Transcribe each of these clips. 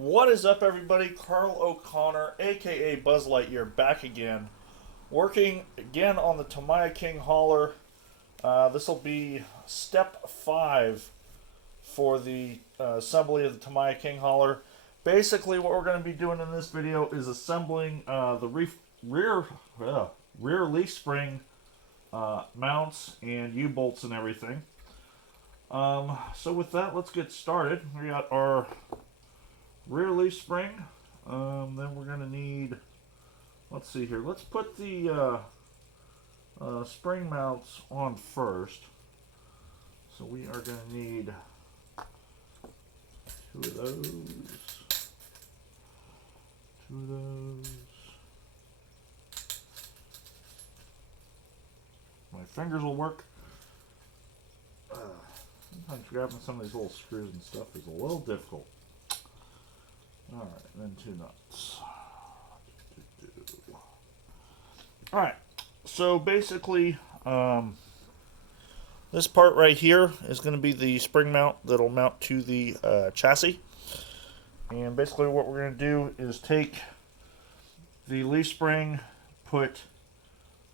What is up, everybody? Carl O'Connor, aka Buzz Lightyear, back again, working again on the Tamiya King Hauler. This will be step 5 for the assembly of the Tamiya King Hauler. Basically, what we're going to be doing in this video is assembling the rear leaf spring mounts and U-bolts and everything. So with that, let's get started. We got our rear leaf spring. Then we're going to need, let's see here, let's put the spring mounts on first. So we are going to need 2 of those, 2 of those. My fingers will work. Sometimes grabbing some of these little screws and stuff is a little difficult. Alright, then 2 nuts. Alright, so basically, this part right here is going to be the spring mount that'll mount to the chassis. And basically what we're going to do is take the leaf spring, put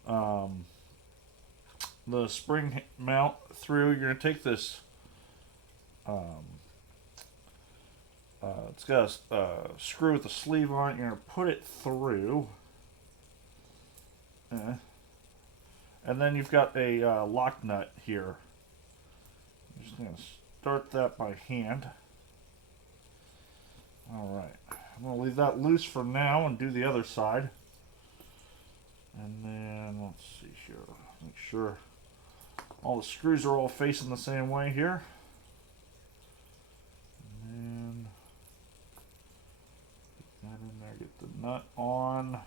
the spring mount through. You're going to take this, it's got a screw with a sleeve on it. You're going to put it through. And then you've got a lock nut here. I'm just going to start that by hand. Alright, I'm going to leave that loose for now and do the other side. And then, let's see here, make sure all the screws are all facing the same way here. And then put that in there, get the nut on.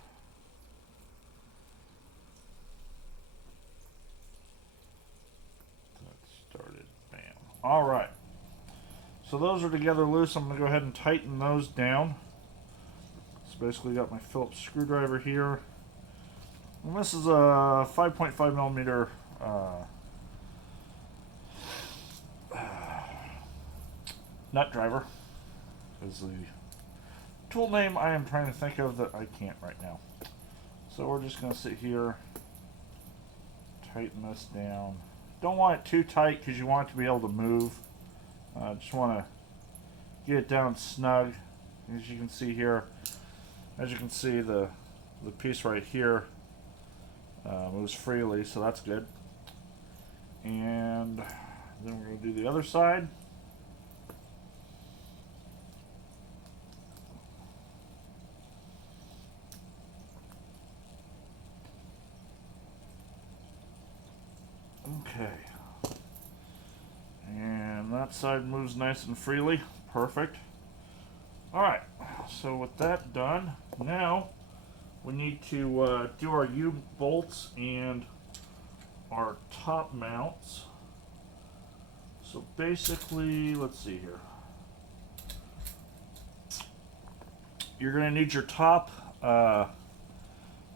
That started, bam. Alright, so those are together loose. I'm going to go ahead and tighten those down. So basically got my Phillips screwdriver here. And this is a 5.5 millimeter nut driver is the tool name I am trying to think of that I can't right now. So we're just going to sit here, tighten this down. Don't want it too tight because you want it to be able to move. Just want to get it down snug. As you can see here, the piece right here moves freely, so that's good. And then we're going to do the other side. Okay. And that side moves nice and freely. Perfect. Alright, so with that done, now we need to do our U-bolts and our top mounts. So basically, let's see here. You're going to need your top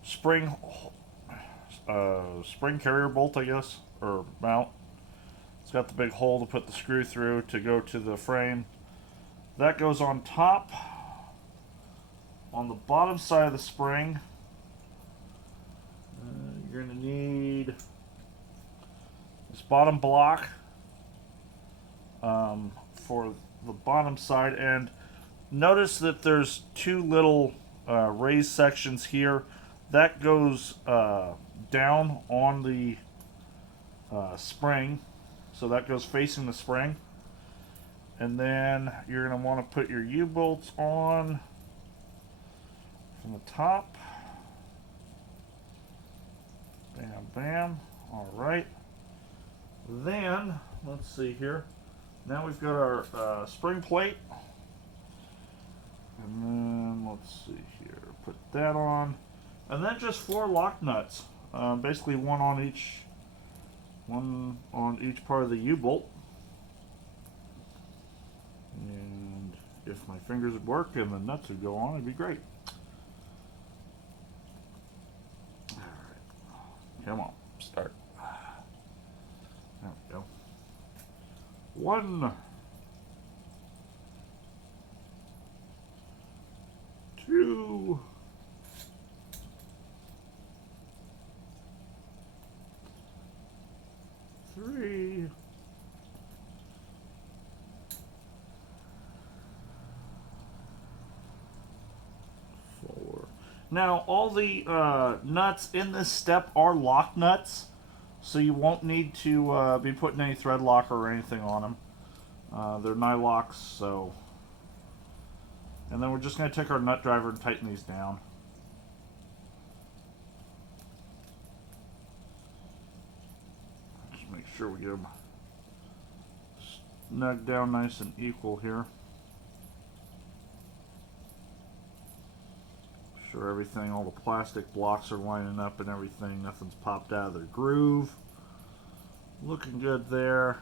spring carrier bolt, I guess, or mount. It's got the big hole to put the screw through to go to the frame. That goes on top. On the bottom side of the spring, you're going to need this bottom block for the bottom side. And notice that there's 2 little raised sections here. That goes down on the spring, so that goes facing the spring. And then you're going to want to put your U-bolts on from the top. Bam, bam. Alright. Then, let's see here. Now we've got our spring plate. And then, let's see here. Put that on. And then just 4 lock nuts. Basically one on each part of the U-bolt. And if my fingers would work and the nuts would go on, it'd be great. Alright. Come on, start. There we go. 1. Now, all the nuts in this step are lock nuts, so you won't need to be putting any thread locker or anything on them. They're nylocks, so. And then we're just going to take our nut driver and tighten these down. Just make sure we get them snug down nice and equal here. Sure everything, all the plastic blocks are lining up and everything. Nothing's popped out of their groove. Looking good there.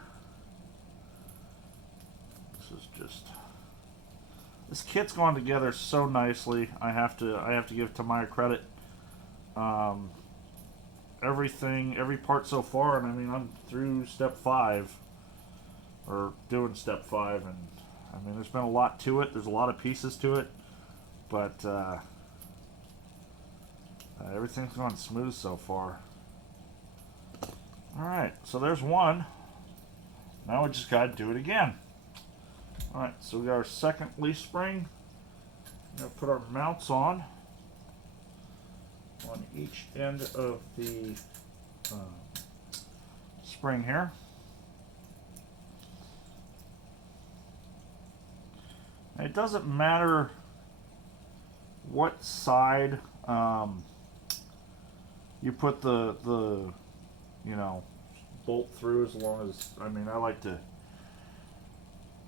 This is just, this kit's gone together so nicely. I have to give Tamiya credit. Everything, every part so far, and I mean I'm through step 5, or doing step 5, and I mean there's been a lot to it. There's a lot of pieces to it, but everything's gone smooth so far. All right, so there's one. Now we just got to do it again. All right, so we got our second leaf spring. We're gonna put our mounts on each end of the spring here. And it doesn't matter what side you put the you know, bolt through, as long as, I mean, I like to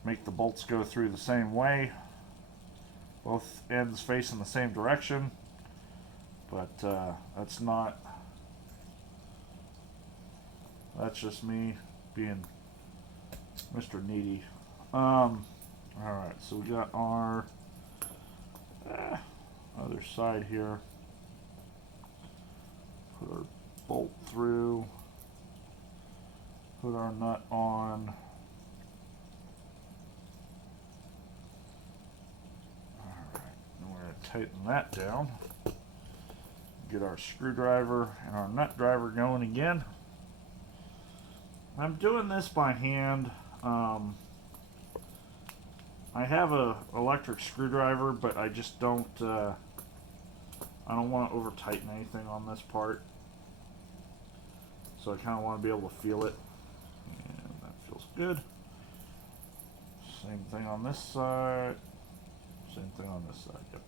make the bolts go through the same way, both ends facing the same direction, but that's just me being Mr. Needy. Alright, so we got our other side here. Put our bolt through, put our nut on. Alright, and we're going to tighten that down. Get our screwdriver and our nut driver going again. I'm doing this by hand. I have a electric screwdriver, but I just don't I don't want to over tighten anything on this part, so I kind of want to be able to feel it, and that feels good. Same thing on this side, same thing on this side. Yep.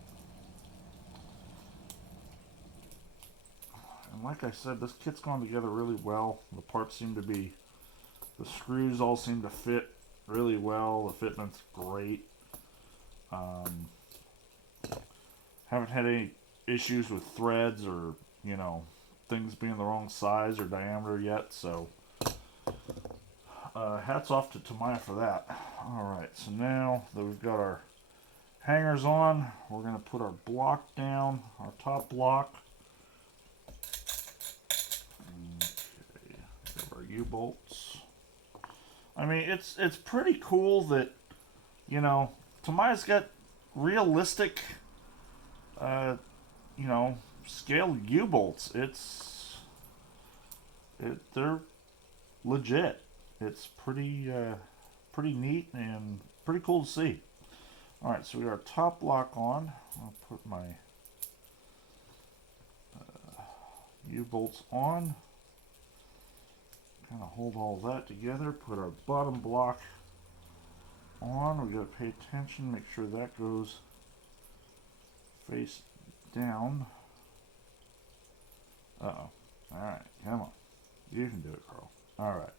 And like I said, this kit's gone together really well. The parts seem to be, the screws all seem to fit really well. The fitment's great. Haven't had any issues with threads or, you know, things being the wrong size or diameter yet, so hats off to Tamiya for that. Alright, so now that we've got our hangers on, we're going to put our block down, our top block. Okay, grab our U-bolts. I mean, it's pretty cool that, you know, Tamiya's got realistic, you know, scale U-bolts. They're legit. It's pretty neat and pretty cool to see. All right, so we got our top block on. I'll put my U-bolts on. Kind of hold all that together. Put our bottom block on. We got to pay attention, make sure that goes face down. Uh-oh. Alright, come on. You can do it, Carl. Alright.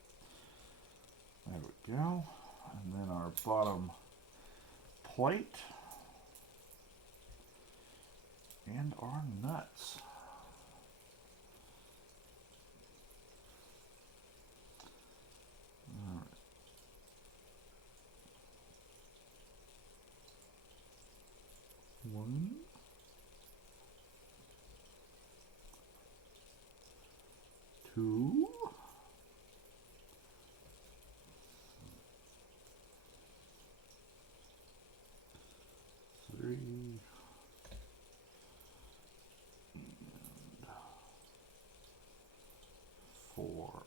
There we go. And then our bottom plate. And our nuts. Alright. One. Two. Three. And 4.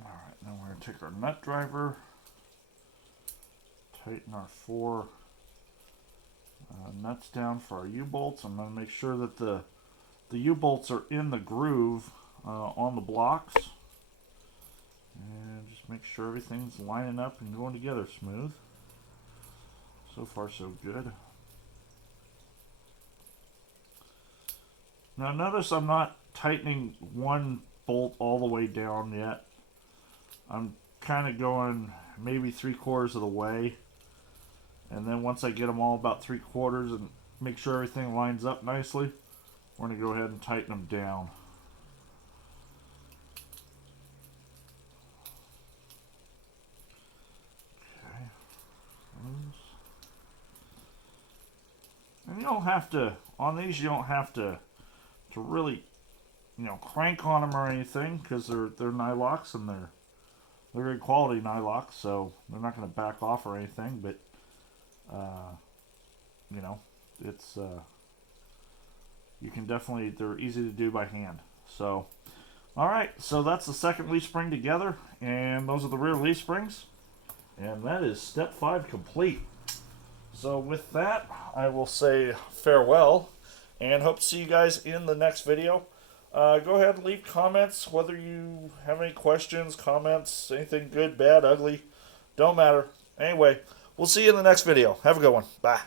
Alright, now we're going to take our nut driver, tighten our 4 Nuts down for our U-bolts. I'm going to make sure that the U-bolts are in the groove on the blocks. And just make sure everything's lining up and going together smooth. So far so good. Now notice I'm not tightening one bolt all the way down yet. I'm kind of going maybe 3/4 of the way. And then once I get them all about 3/4 and make sure everything lines up nicely, we're going to go ahead and tighten them down. Okay. And you don't have to, on these you don't have to really, crank on them or anything, because they're nylocks and they're good quality nylocks, so they're not going to back off or anything. But it's you can definitely, they're easy to do by hand. So all right, so that's the second leaf spring together, and those are the rear leaf springs, and that is step 5 complete. So with that, I will say farewell and hope to see you guys in the next video. Go ahead and leave comments, whether you have any questions, comments, anything good, bad, ugly, don't matter. Anyway, we'll see you in the next video. Have a good one. Bye.